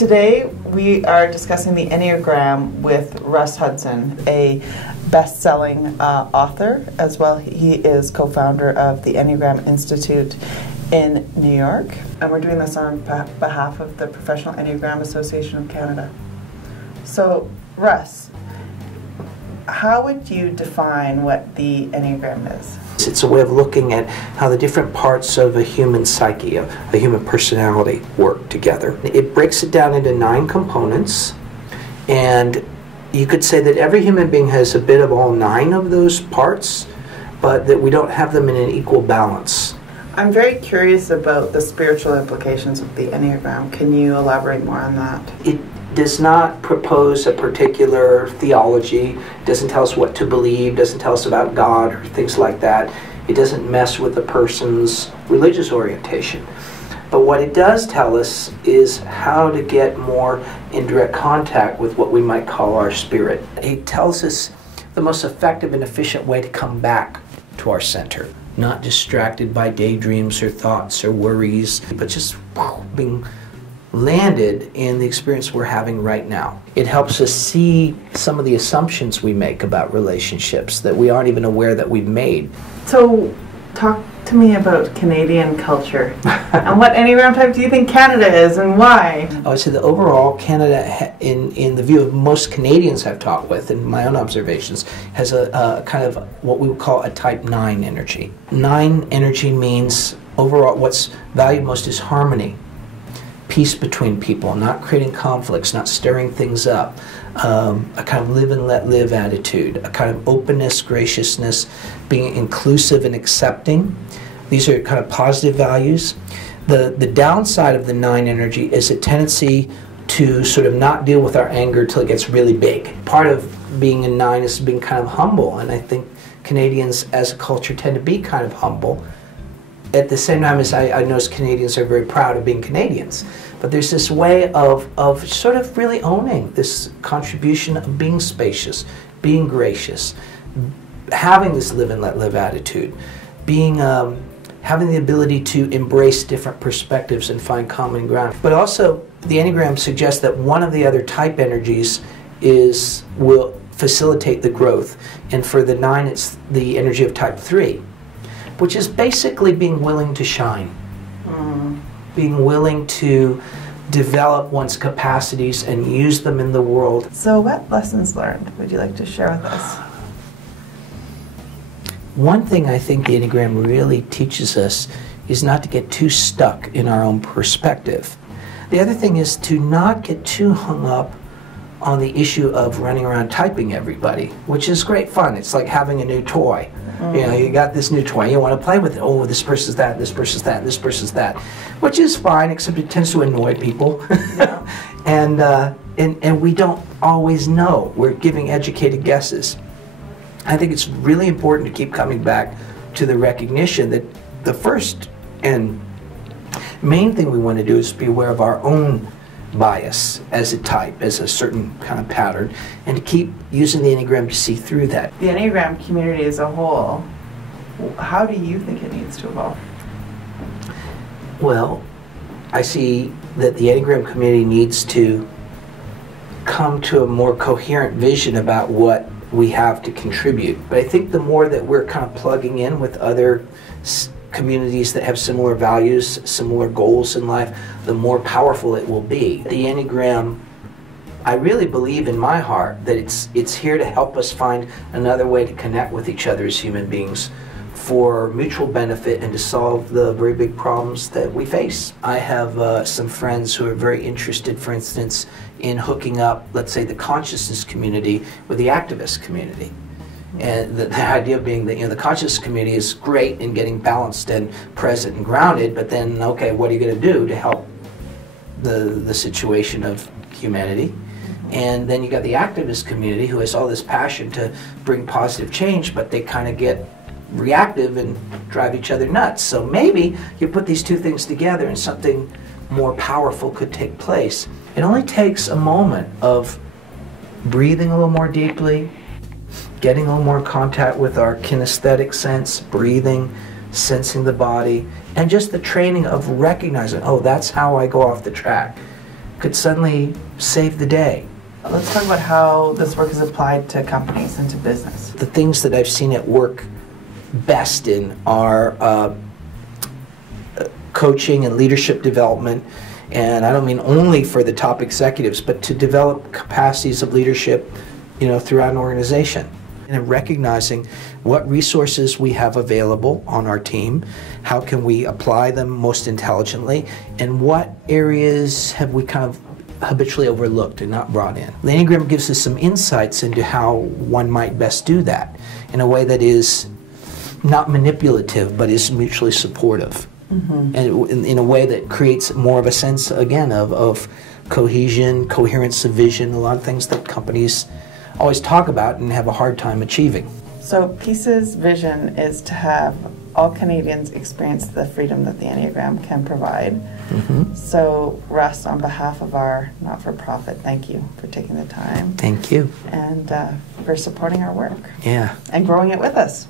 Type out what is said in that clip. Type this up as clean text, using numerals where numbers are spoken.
Today we are discussing the Enneagram with Russ Hudson, a best-selling author as well. He is co-founder of the Enneagram Institute in New York, and we're doing this on behalf of the Professional Enneagram Association of Canada. So, Russ, how would you define what the Enneagram is? It's a way of looking at how the different parts of a human psyche, a human personality, work together. It breaks it down into 9 components, and you could say that every human being has a bit of all 9 of those parts, but that we don't have them in an equal balance. I'm very curious about the spiritual implications of the Enneagram. Can you elaborate more on that? It does not propose a particular theology, doesn't tell us what to believe, doesn't tell us about God or things like that. It doesn't mess with a person's religious orientation. But what it does tell us is how to get more in direct contact with what we might call our spirit. It tells us the most effective and efficient way to come back to our center, not distracted by daydreams or thoughts or worries, but just being landed in the experience we're having right now. It helps us see some of the assumptions we make about relationships that we aren't even aware that we've made. So, talk to me about Canadian culture. And what Enneagram type do you think Canada is, and why? I would say that overall, Canada, in the view of most Canadians I've talked with, and my own observations, has a kind of what we would call a type 9 energy. 9 energy means overall what's valued most is harmony. Peace between people, not creating conflicts, not stirring things up, a kind of live and let live attitude, a kind of openness, graciousness, being inclusive and accepting. These are kind of positive values. The downside of the 9 energy is a tendency to sort of not deal with our anger till it gets really big. Part of being a 9 is being kind of humble, and I think Canadians as a culture tend to be kind of humble. At the same time as I notice Canadians are very proud of being Canadians. But there's this way of sort of really owning this contribution of being spacious, being gracious, having this live and let live attitude, being having the ability to embrace different perspectives and find common ground. But also, the Enneagram suggests that one of the other type energies will facilitate the growth. And for the 9, it's the energy of type 3. Which is basically being willing to shine, being willing to develop one's capacities and use them in the world. So what lessons learned would you like to share with us? One thing I think the Enneagram really teaches us is not to get too stuck in our own perspective. The other thing is to not get too hung up on the issue of running around typing everybody, which is great fun. It's like having a new toy. You know, you got this new toy, you want to play with it. Oh, this person's that, this person's that, this person's that. Which is fine, except it tends to annoy people. Yeah. and we don't always know. We're giving educated guesses. I think it's really important to keep coming back to the recognition that the first and main thing we want to do is be aware of our own bias as a type, as a certain kind of pattern, and to keep using the Enneagram to see through that. The Enneagram community as a whole, how do you think it needs to evolve? Well, I see that the Enneagram community needs to come to a more coherent vision about what we have to contribute. But I think the more that we're kind of plugging in with other communities that have similar values, similar goals in life, the more powerful it will be. The Enneagram, I really believe in my heart that it's here to help us find another way to connect with each other as human beings for mutual benefit and to solve the very big problems that we face. I have some friends who are very interested, for instance, in hooking up, let's say, the consciousness community with the activist community. And the idea being that, you know, the conscious community is great in getting balanced and present and grounded, but then, okay, what are you going to do to help the situation of humanity? And then you got the activist community who has all this passion to bring positive change, but they kind of get reactive and drive each other nuts. So maybe you put these two things together and something more powerful could take place. It only takes a moment of breathing a little more deeply, getting a little more contact with our kinesthetic sense, breathing, sensing the body, and just the training of recognizing, oh, that's how I go off the track. could suddenly save the day. Let's talk about how this work is applied to companies and to business. The things that I've seen it work best in are coaching and leadership development, and I don't mean only for the top executives, but to develop capacities of leadership, throughout an organization. And recognizing what resources we have available on our team, how can we apply them most intelligently, and what areas have we kind of habitually overlooked and not brought in. The Enneagram gives us some insights into how one might best do that in a way that is not manipulative, but is mutually supportive. And in a way that creates more of a sense, again, of cohesion, coherence of vision, a lot of things that companies always talk about and have a hard time achieving. So PEAC's vision is to have all Canadians experience the freedom that the Enneagram can provide. So Russ, on behalf of our not-for-profit, thank you for taking the time. Thank you. And for supporting our work. Yeah. And growing it with us.